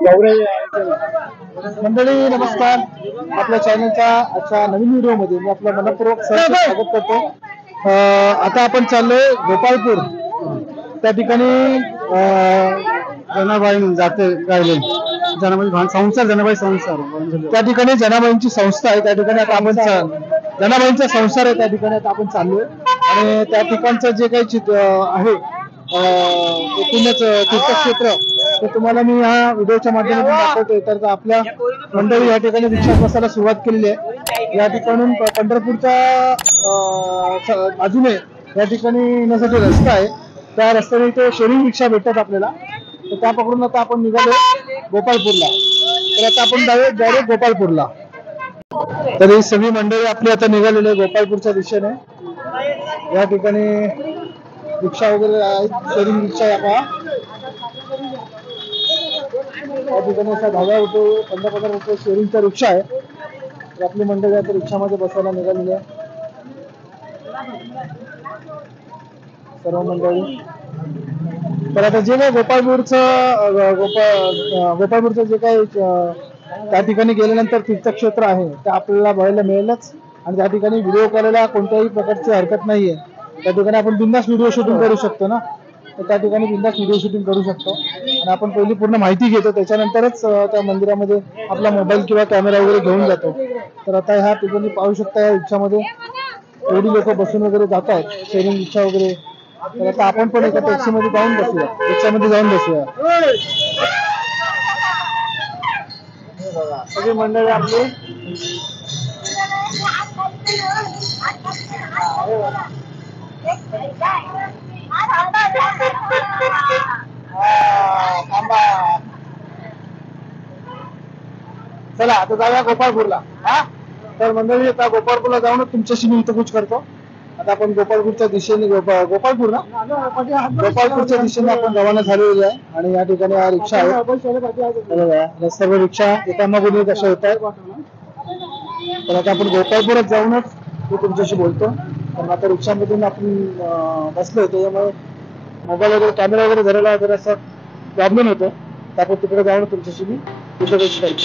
गौरव मंडळी नमस्कार. आपल्या चॅनलच्या आजच्या नवीन व्हिडिओमध्ये मी आपलं मनपूर्वक स्वागत करतो. आता आपण चाललोय गोपाळपूर. त्या ठिकाणी जनाबाई जाते राहिले जनाबाई संसार जनाबाई संसार त्या ठिकाणी जनाबाईंची संस्था आहे. त्या ठिकाणी आता आपण जनाबाईंचा संसार आहे. त्या ठिकाणी आता आपण चाललोय आणि त्या ठिकाणचं जे काही चित्र आहे एकूणच तीर्थक्षेत्र ते तुम्हाला मी ह्या व्हिडिओच्या माध्यमातून दाखवतोय. तर आपल्या मंडळी या ठिकाणी रिक्षात बसायला सुरुवात केलेली आहे. या ठिकाणून पंढरपूरच्या बाजूने या ठिकाणी येण्यासाठी रस्ता आहे. त्या रस्त्याने इथे शेअरिंग रिक्षा भेटतात आपल्याला. तर त्या पकडून आता आपण निघालो गोपाळपूरला. तर आता आपण डायरेक्ट गोपाळपूरला. तर ही सगळी मंडळी आपली आता निघालेली आहे गोपाळपूरच्या दिशेने. या ठिकाणी रिक्षा वगैरे आहेत, शेअरिंग रिक्षा आहे. आता या ठिकाणी असा 10 रुपये 15 रुपये शेअरिंगच्या रिक्षा आहे. तर आपली मंडळी आता रिक्षामध्ये बसायला निघालेली आहे सर्व मंडळी. तर आता जे काही गोपाळपूरचं जे काही त्या ठिकाणी गेल्यानंतर तीर्थक्षेत्र आहे ते आपल्याला बघायला मिळेलच. आणि त्या ठिकाणी व्हिडिओ करायला कोणत्याही प्रकारची हरकत नाहीये. त्या ठिकाणी आपण बिंदास व्हिडिओ शूटिंग करू शकतो ना. तर त्या ठिकाणी बिंदास व्हिडिओ शूटिंग करू शकतो. आणि आपण पहिली पूर्ण माहिती घेतो, त्याच्यानंतरच त्या मंदिरामध्ये आपला मोबाईल किंवा कॅमेरा वगैरे घेऊन जातो. तर आता ह्या ठिकाणी पाहू शकता या रिक्षामध्ये एवढी लोक बसून वगैरे जात आहेत, शेअरिंग रिक्षा वगैरे. तर आता आपण पण एका टॅक्सीमध्ये जाऊन बसूया, रिक्षामध्ये जाऊन बसूया. सगळी मंडळी आपली चला आता जाऊया गोपाळपूरला. तर मंडळी आता गोपाळपूरला जाऊनच तुमच्याशी मी इथं कुछ करतो. आता आपण गोपाळपूरच्या दिशेने गोपाळपूर ना गोपाळपूरच्या दिशेने आपण रवाना झालेली आहे. आणि या ठिकाणी हा रिक्षा आहे. सर्व रिक्षा एकामागून कशा होत आहेत. तर आता आपण गोपाळपुरात जाऊनच मी तुमच्याशी बोलतो. कारण आता रिक्षामधून आपण बसलोय त्याच्यामुळे मोबाईल वगैरे कॅमेरा वगैरे धरायला जरासा प्रॉब्लेम होतो. तर आपण तिकडे जाऊन तुमच्याशी मी बोलतो.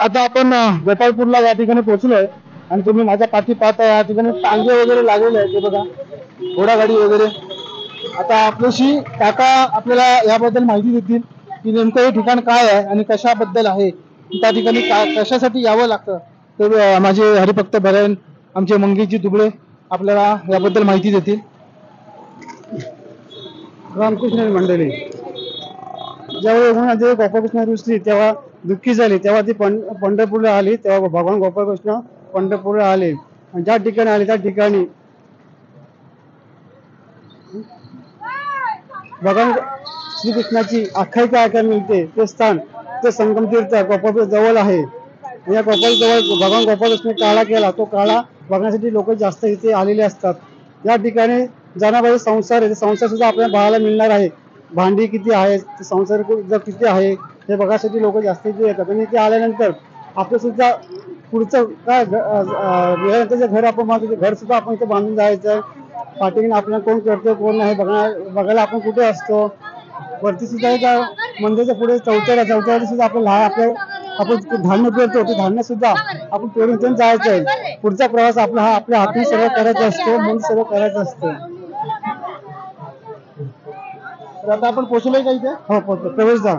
आता आपण गोपाळपूरला या ठिकाणी पोहोचलोय. आणि तुम्ही माझ्या पाठी पाहता या ठिकाणी टांगे वगैरे लागलेले आहेत. ते बघा घोडागाडी वगैरे. आता आपल्याशी काका आपल्याला याबद्दल माहिती देतील की नेमकं हे ठिकाण काय आहे आणि कशाबद्दल आहे, त्या ठिकाणी कशासाठी यावं लागतं. ते माझे हरिभक्त भरण आमचे मंगेशजी दुबळे आपल्याला याबद्दल माहिती देतील. रामकृष्ण मंडळी जेव्हा गोपाळकृष्ण रुसली तेव्हा दुःखी झाली, तेव्हा ती पंढरपूरला आली. तेव्हा भगवान गोपाळकृष्ण पंढरपूरला आले. आणि ज्या ठिकाणी आले त्या ठिकाणी भगवान श्रीकृष्णाची आख्यायिका ऐकायला मिळते ते स्थान ते संगम तीर्थ गोपाळपूर जवळ आहे. या गोपाळ जवळ भगवान गोपाळकृष्ण काळा केला तो काळा बघण्यासाठी लोक जास्त इथे आलेले असतात. या ठिकाणी जनाबाई संसार आहे, संसार सुद्धा आपल्याला बघायला मिळणार आहे. भांडी किती आहेत, संसार किती आहे हे बघण्यासाठी लोक जास्त इथे येतात. आणि इथे आल्यानंतर आपलं सुद्धा पुढचं काय घर आपण बांधतो घर सुद्धा आपण इथे बांधून जायचं. पाठीने आपल्याला कोण करतो कोण नाही बघायला आपण कुठे असतो. वरती सुद्धा एक मंदिराच्या पुढे चौथ्यावर सुद्धा आपण धान्य पेरतो ते धान्य सुद्धा आपण पेरून जायचं आहे. पुढचा प्रवास आपला हा आपल्या हाती सर्व करायचा असतो, मन सर्व करायचं असतं. तर आता आपण पोहोचलोय का इथे? हो पोहोचलो. प्रवेशद्वार.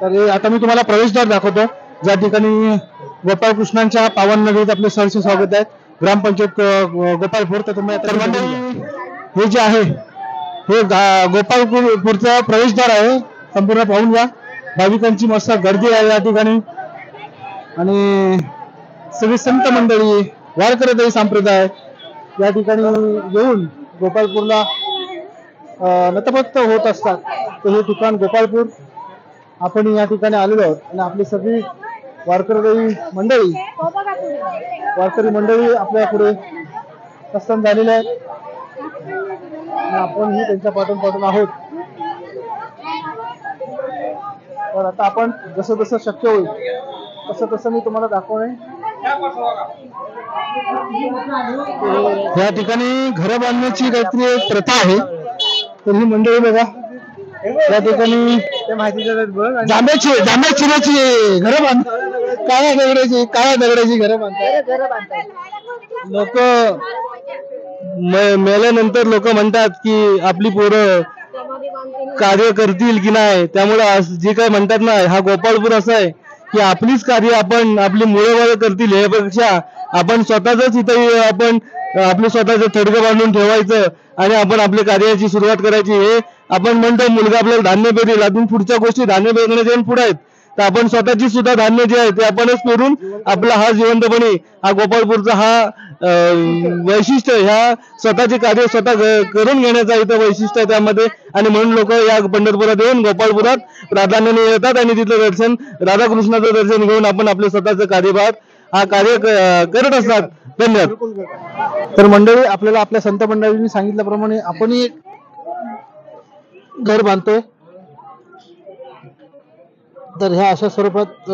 तर आता मी तुम्हाला प्रवेशद्वार दाखवतो ज्या ठिकाणी गोपाळकृष्णांच्या पावन नगरीत आपले सहर्ष स्वागत आहे. ग्रामपंचायत गोपाळपूर. तर तुम्ही हे जे आहे हे गोपाळपूरचं प्रवेशद्वार आहे. संपूर्ण पाहून घ्या. भाविकांची मस्त गर्दी आहे या ठिकाणी आणि सगळी संत मंडळी वारकरी संप्रदाय या ठिकाणी येऊन गोपाळपूरला नतमस्तक होत असतात. तर हे ठिकाण गोपाळपूर आपण या ठिकाणी आलेलो आहोत आणि आपली सगळी वारकरी मंडळी आपल्या पुढे प्रस्थान झालेले आहेत. आपणही त्यांच्या पाठून आहोत. तर आता आपण जसं जसं शक्य होईल तसं मी तुम्हाला दाखवणे. या ठिकाणी घर बांधण्याची काहीतरी एक प्रथा आहे. तर ही मंडळी बघा या ठिकाणी जांभ्या चिऱ्याची घर बांधतात. काळ्या दगडाची घर बांधतात. लोक मेल्यानंतर लोक म्हणतात की आपली पोरं कार्य करतील की नाही. त्यामुळे जे काय म्हणतात ना हा गोपाळपूर असं आहे की आपलीच कार्य आपण आपली मुळे करतील यापेक्षा आपण स्वतःच इथे आपण आपलं स्वतःचं थडगं बांधून ठेवायचं आणि आपण आपल्या कार्याची सुरुवात करायची. हे आपण म्हणतो मुलगा आपल्याला धान्य पेरेल अजून पुढच्या गोष्टी धान्य पेरण्याच्या पुढे आहेत. तर आपण स्वतःची सुद्धा धान्य जे आहे ते आपणच पेरून आपला हा जिवंतपणे हा गोपाळपूरचा हा वैशिष्ट्य ह्या स्वतःचे कार्य स्वतः करून घेण्याचा इथं वैशिष्ट्य आहे त्यामध्ये. आणि म्हणून लोक या पंढरपुरात येऊन गोपाळपुरात प्राधान्याने येतात आणि तिथलं दर्शन राधाकृष्णाचं दर्शन घेऊन आपण आपलं स्वतःचं कार्यभार हा कार्य करत असतात. धन्यवाद. तर मंडळी आपल्याला आपल्या संत मंडळींनी सांगितल्याप्रमाणे आपणही घर बांधतोय. तर ह्या अशा स्वरूपात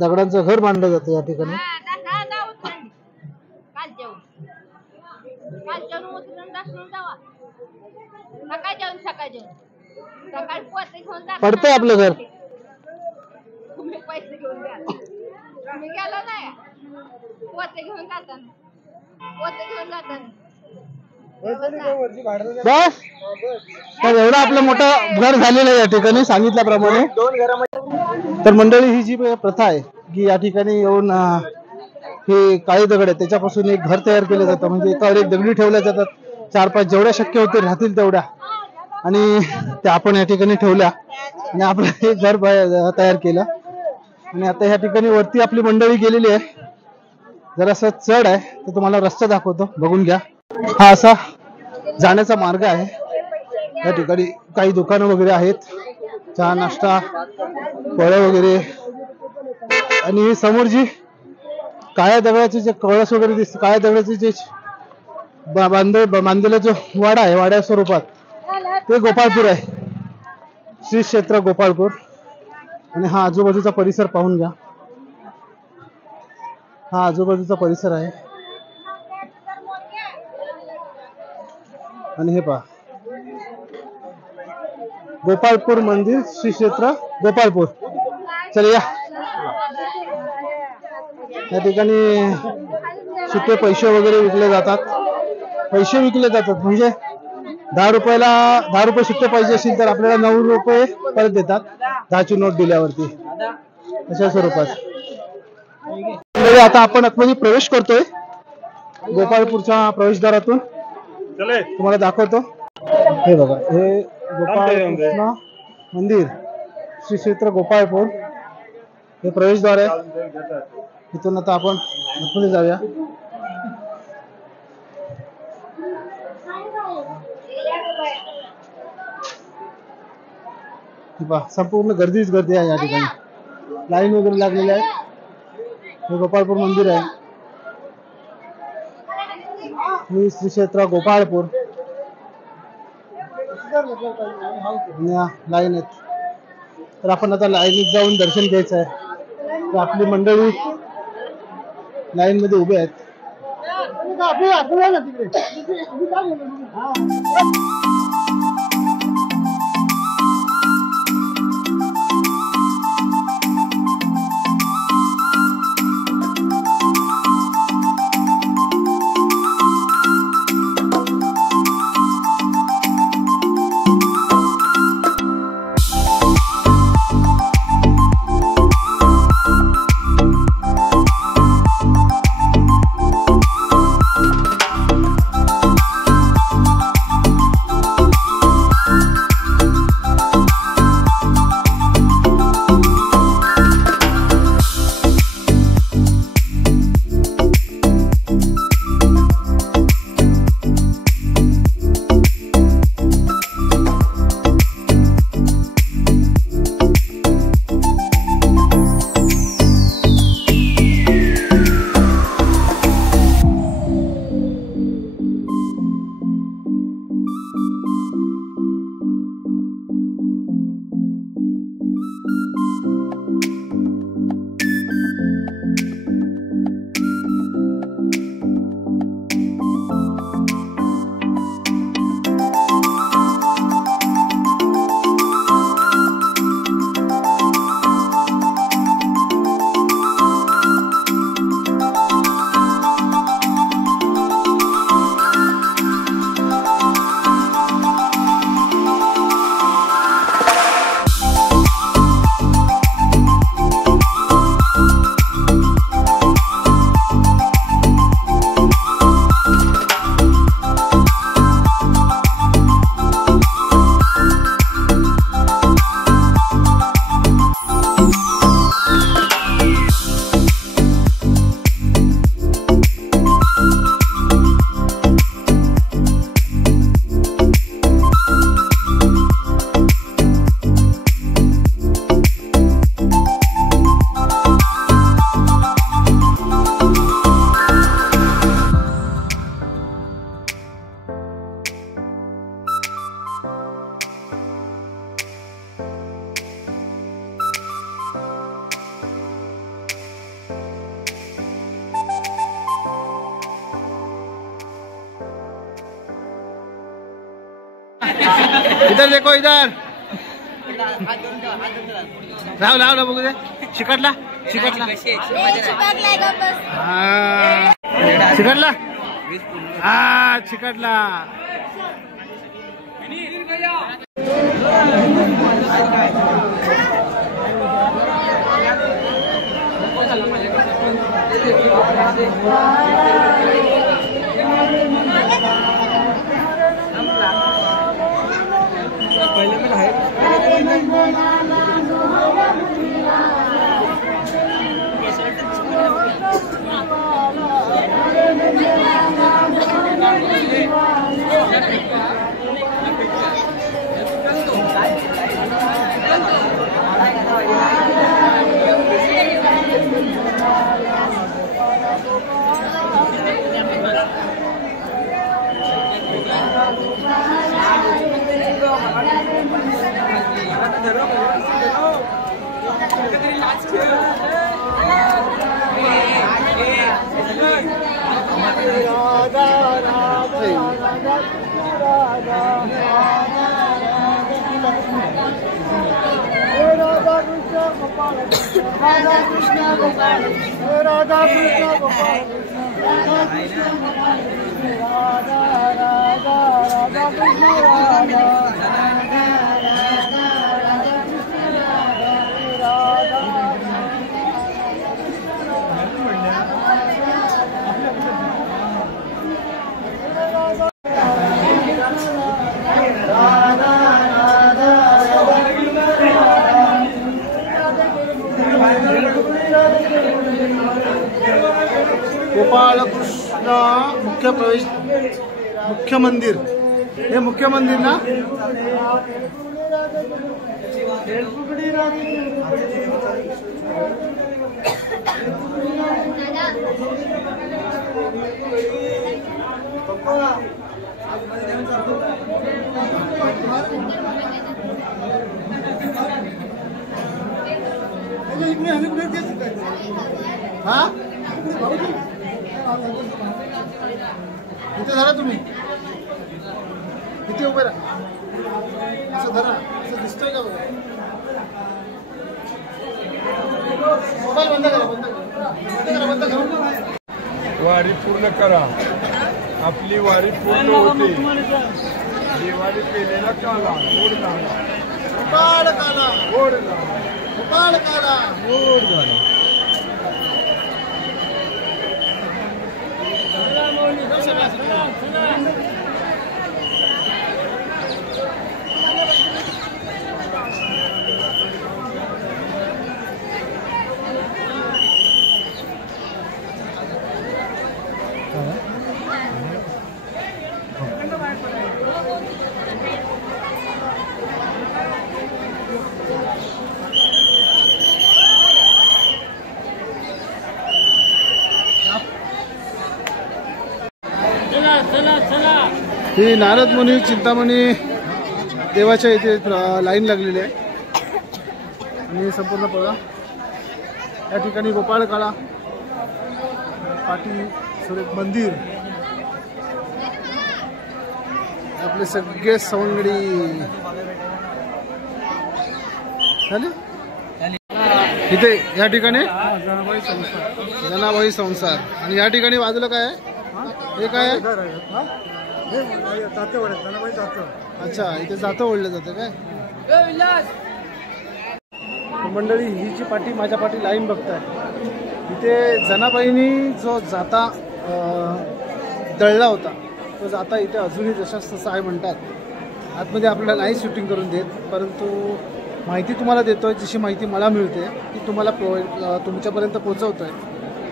दगडांचं घर बांधलं जातं या ठिकाणी. पडतंय आपलं घर. बस तर एवढं आपलं मोठं घर झालेलं आहे या ठिकाणी सांगितल्याप्रमाणे. तर मंडळी ही जी प्रथा आहे की या ठिकाणी येऊन हे काळे दगड आहे त्याच्यापासून एक घर तयार केलं जातं. म्हणजे एकावर एक दगडी ठेवल्या जातात. 4-5 जेवढ्या शक्य होते राहतील तेवढ्या आणि त्या आपण या ठिकाणी ठेवल्या आणि आपलं हे घर तयार केलं. आणि आता या ठिकाणी वरती आपली मंडळी गेलेली आहे. जरासं चढ आहे तर तुम्हाला रस्ता दाखवतो बघून घ्या. हा असा जाण्याचा मार्ग आहे. या ठिकाणी काही दुकानं वगैरे आहेत. चहा नाश्ता फळं वगैरे आणि समोर जी काळ्या दगडाचे जे कळस वगैरे दिसते काळ्या दगडाचे जे बांधलेला जो वाडा आहे वाड्या स्वरूपात ते गोपाळपूर आहे. श्री क्षेत्र गोपाळपूर. आणि हा आजूबाजूचा परिसर पाहून घ्या. हा आजूबाजूचा परिसर आहे. आणि हे पहा गोपाळपूर मंदिर श्री क्षेत्र गोपाळपूर. चल या ठिकाणी सुटे पैसे वगैरे विकले जातात. म्हणजे 10 रुपये सुट्टे पाहिजे असेल तर आपल्याला 9 रुपये परत देतात 10ची नोट दिल्यावरती अशा स्वरूपात. आता आपण आतमध्ये प्रवेश करतोय गोपाळपूरच्या प्रवेशद्वारातून. तुम्हाला दाखवतो. हे बघा हे गोपाळकृष्ण मंदिर श्री क्षेत्र गोपाळपूर हे प्रवेशद्वार आहे. इथून आता आपण आतमध्ये जाऊया. पहा संपूर्ण गर्दीच गर्दी आहे या ठिकाणी, लाईन वगैरे लागलेली आहे. हे गोपाळपूर मंदिर आहे, हे श्री क्षेत्र गोपाळपूर. लाईन आहेत, तर आपण आता लाईनीत जाऊन दर्शन घ्यायचं आहे. तर आपली मंडळी लाईन मध्ये उभे आहेत. इधर देखो, इधर राव राव ना बघू दे. चिकटला चिकटला चिकटला चिकटला. गोपाळ कृष्ण मुख्य मंदिर हे मुख्य मंदिर ना? हा इथे धरा तुम्ही, इथे उभे राहा, असं धरा, असं दिसतोय का बघा. मोबाईल बंद करा, बंद करा, बंद करा. वारी पूर्ण करा, आपली वारी पूर्ण होते. देवाने केलेला काला गोड झाला, गोपाळ काला गोड झाला, गोपाळ काला गोड झाला. ही नारद मुनी चिंतामणी देवाच्या इथे लाईन लागलेली आहे आणि संपूर्ण बघा या ठिकाणी गोपाळ काळा पाटील सुरेख मंदिर, आपले सगळे सवंगडी झाले इथे. या ठिकाणी जनाबाई संसार आणि या ठिकाणी बाजूला काय आहे? हे काय आहे? अच्छा, इथे जातं ओढलं जातं काय? मंडळी ही जी पाठी माझ्या पाठी लाईन बघताय, इथे जनाबाईंनी जो जाता दळला होता तो जाता इथे अजूनही जशाच तसा आहे म्हणतात. आतमध्ये आपल्याला नाही शूटिंग करून देत, परंतु माहिती तुम्हाला देतोय, जशी माहिती मला मिळते ती तुम्हाला तुमच्यापर्यंत पोहोचवतोय.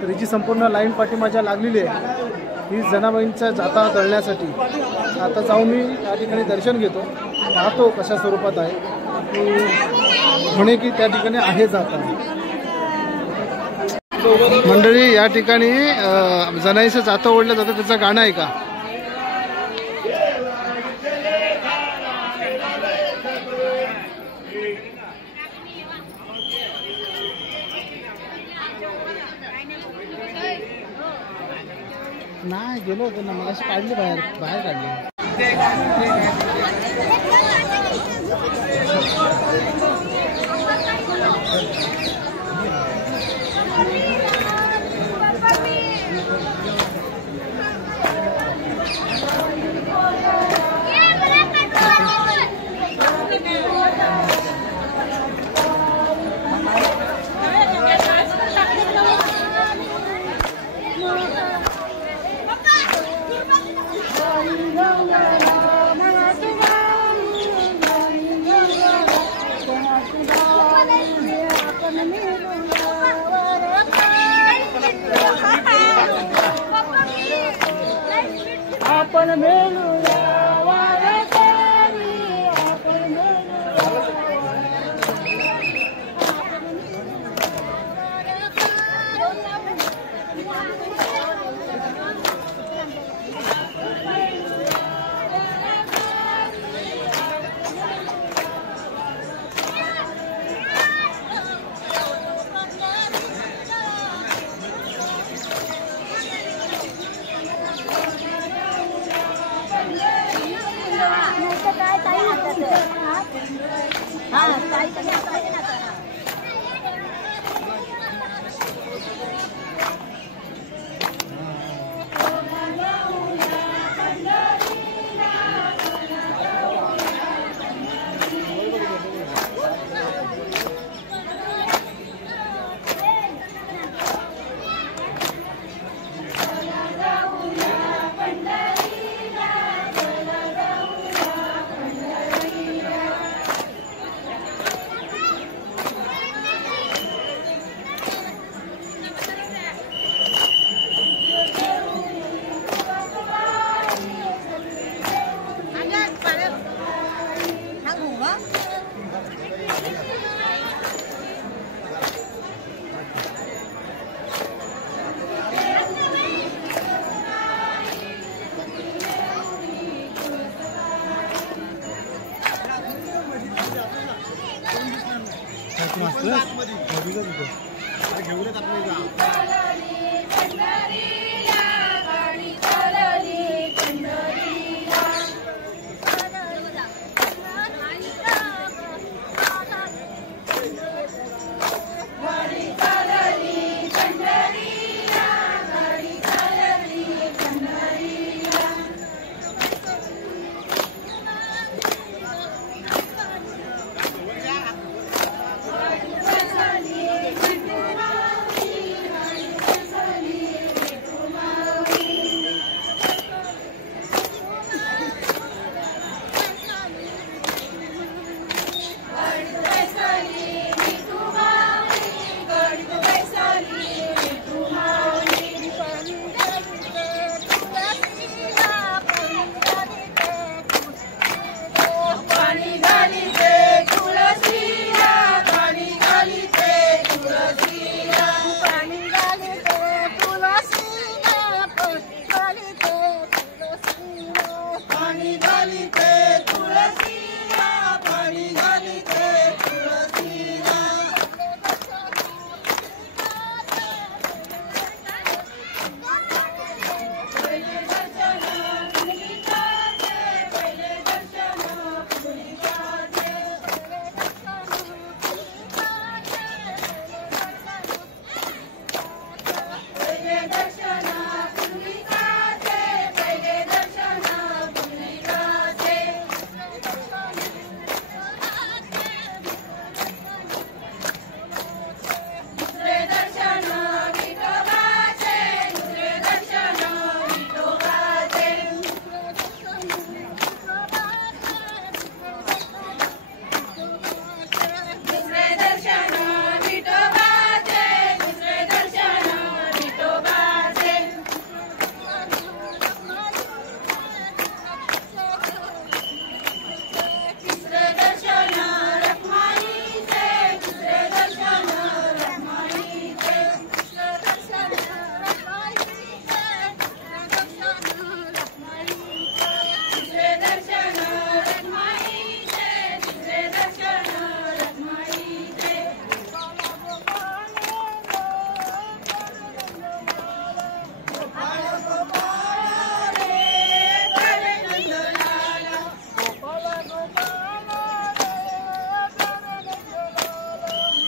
तर हिची संपूर्ण लाईन पाठी माझ्या लागलेली आहे ही जनाबाईंचा जाता दळण्यासाठी. आता जाऊन मी त्या ठिकाणी दर्शन घेतो, पाहतो कशा स्वरूपात आहे. म्हणे की त्या ठिकाणी आहे जाता. मंडळी या ठिकाणी जनाईचं जातं ओढलं जातं, त्याचं गाणं आहे का? नाही गेलो होतो ना, मला काढले बाहेर काढले.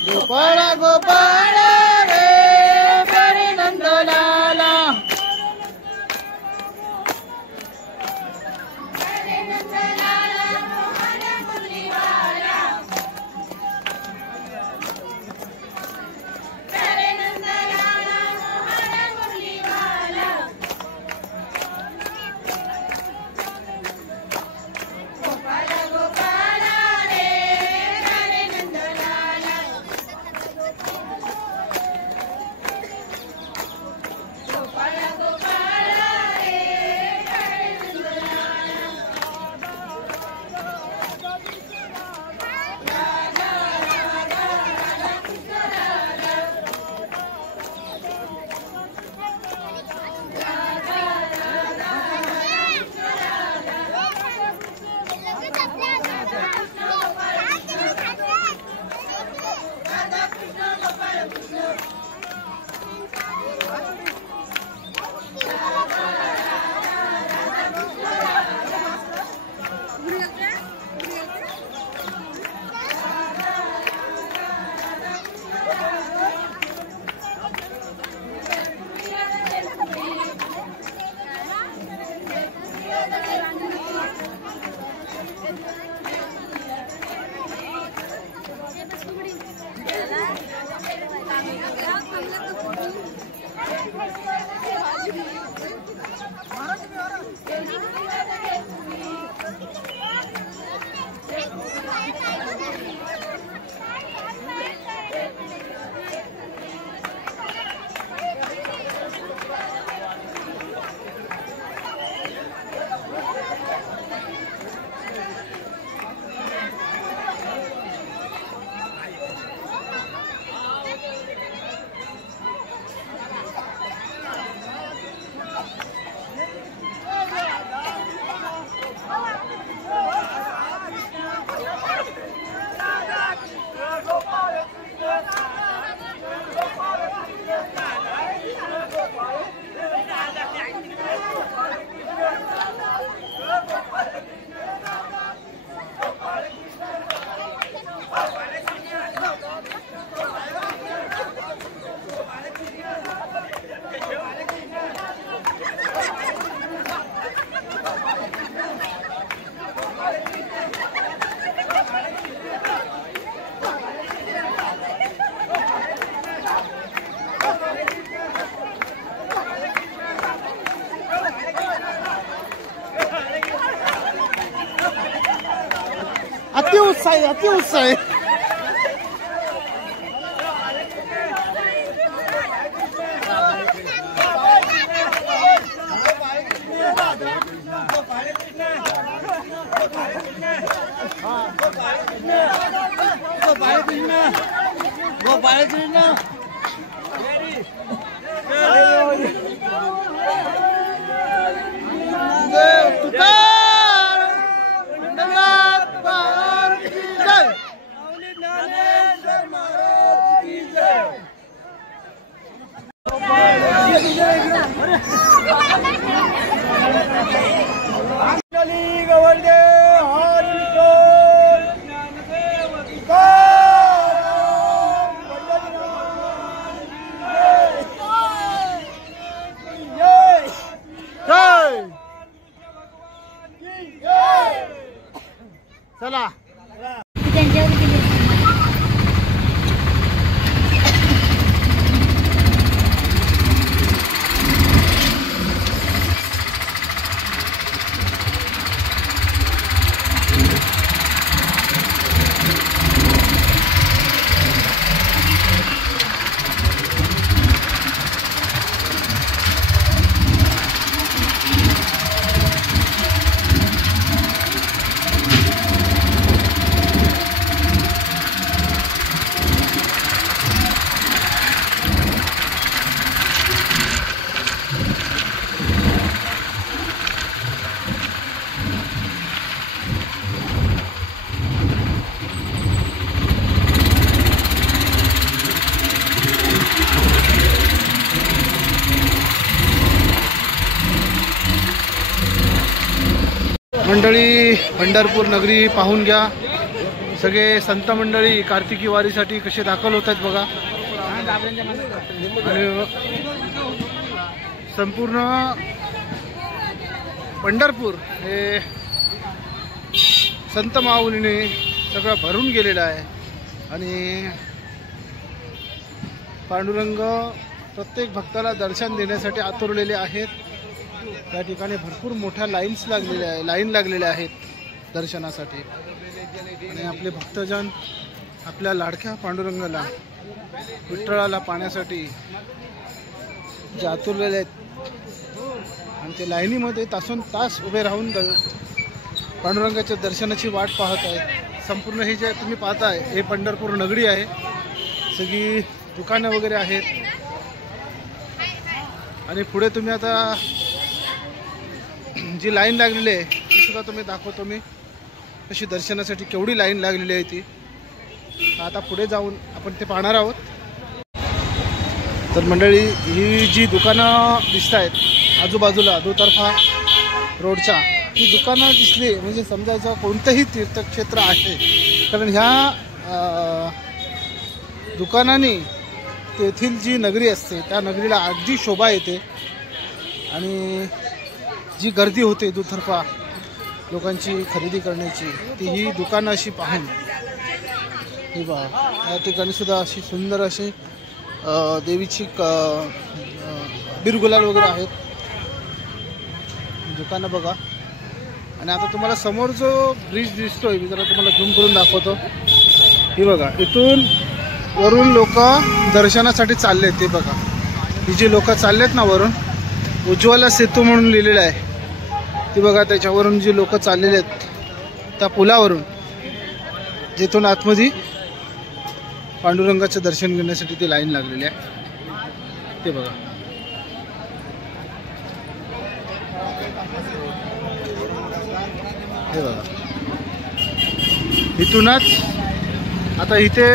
गोपाळ गोपाळ रे हरी नंदलाला अति उत्साह आहे. चला मंडळी, पंढरपूर नगरी पाहून घ्या. सगळे संत मंडळी कार्तिकी वारीसाठी कसे दाखल होत आहेत बघा. आणि संपूर्ण पंढरपूर हे संत माऊलीने सगळं भरून गेलेलं आहे. आणि पांडुरंग प्रत्येक भक्ताला दर्शन देण्यासाठी आतुरलेले आहेत. त्या ठिकाणी भरपूर मोठ्या लाईन लागलेल्या आहेत दर्शनासाठी. आणि आपले भक्तजन आपल्या लाडक्या पांडुरंगाला, विठ्ठलाला पाहण्यासाठी जे आतुरलेले आहेत आणि ते लाईनीमध्ये तासन तास उभे राहून पांडुरंगाच्या दर्शनाची वाट पाहत आहेत. संपूर्ण हे जे तुम्ही पाहताय हे पंढरपूर नगरी आहे. सगळी दुकानं वगैरे आहेत. आणि पुढे तुम्ही आता जी लाईन लागलेली आहे ती सुद्धा तुम्ही दाखवतो मी कशी दर्शनासाठी केवढी लाईन लागलेली आहे ती. आता पुढे जाऊन आपण ते पाहणार आहोत. तर मंडळी, ही जी दुकानं दिसत आहेत आजूबाजूला दुतर्फा रोडच्या, ही दुकानं दिसली म्हणजे समजायचं कोणतंही तीर्थक्षेत्र आहे. कारण ह्या दुकानांनी तेथील जी नगरी असते त्या नगरीला अगदी शोभा येते. आणि जी गर्दी होते दुतर्फा लोकांची खरेदी करण्याची, ती ही दुकानं अशी पाहून हे बघा. या ठिकाणी सुद्धा अशी सुंदर अशी देवीची बिरगुलाल वगैरे आहेत दुकानं बघा. आणि आता तुम्हाला समोर जो ब्रिज दिसतोय मी जरा तुम्हाला झूम करून दाखवतो. हे बघा, इथून वरून लोक दर्शनासाठी चाललेत. ते बघा, ही जी लोक चाललेत ना वरून, उज्ज्वला सेतू म्हणून लिहिलेलं आहे ती बघा. त्याच्यावरून जी लोक चाललेले आहेत त्या पुलावरून, जिथून आतमध्ये पांडुरंगाचं दर्शन घेण्यासाठी ती लाईन लागलेली आहे. ते बघा, हे बघा. इथूनच आता इथे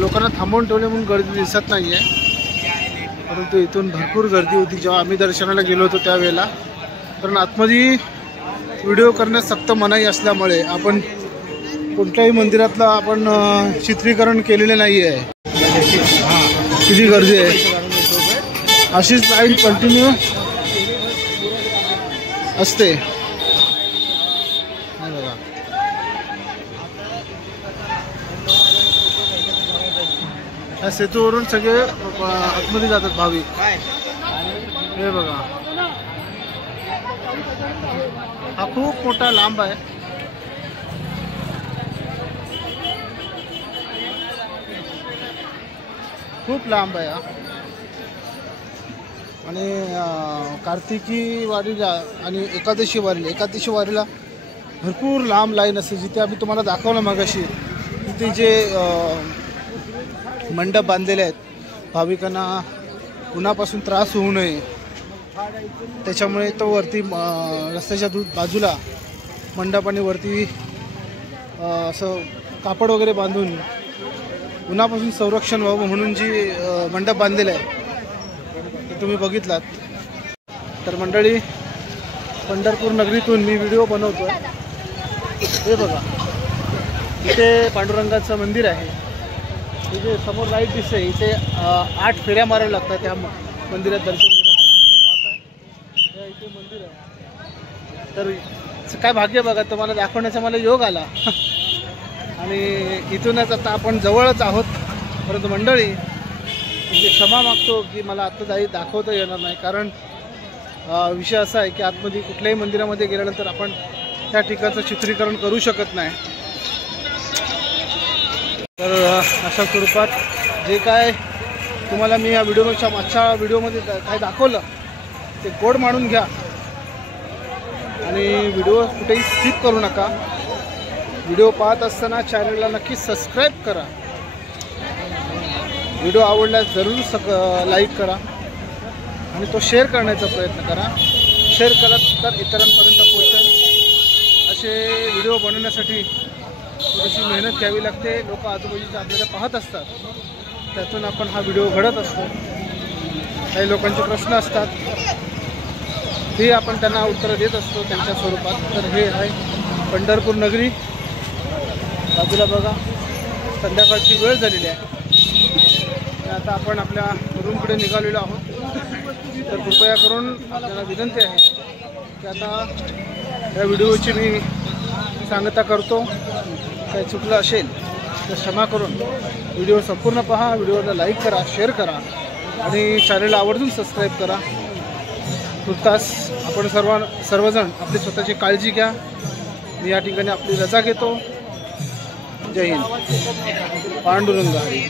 लोकांना थांबवून ठेवले म्हणून गर्दी दिसत नाही आहे. परंतु इथून भरपूर गर्दी होती जेव्हा आम्ही दर्शनाला गेलो होतो त्यावेळेला. कारण आतमध्ये व्हिडिओ करण्यास सक्त मनाई असल्यामुळे आपण कोणत्याही मंदिरातलं आपण चित्रीकरण केलेले नाही आहे. किती गर्दी आहे. अशीच लाईन कंटिन्यू असते. बघा, या सेतूवरून सगळे आतमध्ये जातात भाविक. हे बघा, हा खूप मोठा लांब आहे. खूप लांब आहे हा. आणि कार्तिकी वारीला आणि एकादशी वारीला भरपूर लांब लाईन असते. जिथे आम्ही तुम्हाला दाखवलं मगाशी, तिथे जे मंडप बांधलेले आहेत भाविकांना उन्हापासून त्रास होऊ नये त्याच्यामुळे तो वरती रस्त्याच्या बाजूला मंडपाने वरती असं कापड वगैरे बांधून उन्हापासून संरक्षण व्हावं म्हणून जी मंडप बांधलेलं आहे ते तुम्ही बघितलात. तर मंडळी, पंढरपूर नगरीतून मी व्हिडिओ बनवतो. हे बघा, इथे पांडुरंगाचं मंदिर आहे. इथे समोर लाईट दिसते. इथे 8 फेऱ्या माराव्या लागतात त्या मंदिरात दर्शन घेण्यासाठी. इथे मंदिर आहे. तर काय भाग्य बघा, तुम्हाला दाखवण्याचा मला योग आला. आणि इथूनच आता आपण जवळच आहोत. परंतु मंडळी, म्हणजे क्षमा मागतो की मला आत्ता दाखवता येणार नाही. कारण विषय असा आहे की आतमध्ये कुठल्याही मंदिरामध्ये गेल्यानंतर आपण त्या ठिकाणचं चित्रीकरण करू शकत नाही. तर अशा स्वरूपात जे काय तुम्हाला मी या व्हिडिओपेक्षा मागच्या व्हिडिओमध्ये काय दाखवलं ते गोड मानून घ्या. आणि व्हिडिओ कुठेही स्किप करू नका. व्हिडिओ पाहत असताना चॅनलला नक्की सबस्क्राईब करा. व्हिडिओ आवडल्यास जरूर लाईक करा आणि तो शेअर करण्याचा प्रयत्न करा. शेअर केलात तर इतरांपर्यंत पोहोचेल. असे व्हिडिओ बनवण्यासाठी थोडीशी मेहनत घ्यावी लागते. लोक आजूबाजूच्या आपल्याला पाहत असतात, त्यातून आपण हा व्हिडिओ घडत असतो. काही लोकांचे प्रश्न असतात, ते आपण त्यांना उत्तरं देत असतो त्यांच्या स्वरूपात. तर हे आहे पंढरपूर नगरी. बाजूला बघा, संध्याकाळची वेळ झालेली आहे. आता आपण आपल्या रूमकडे निघालेलो आहोत. तर कृपया करून आपल्याला विनंती आहे की आता या व्हिडिओची मी सांगता करतो. काही चुकलं असेल तर क्षमा करून व्हिडिओ संपूर्ण पहा. व्हिडिओला लाईक करा, शेअर करा आणि चॅनलला आवर्जून सबस्क्राईब करा. तुर्तास आपण सर्वजण आपली स्वतःची काळजी घ्या. मी या ठिकाणी आपली रजा घेतो. जय हिंद. पांडुरंग हरी.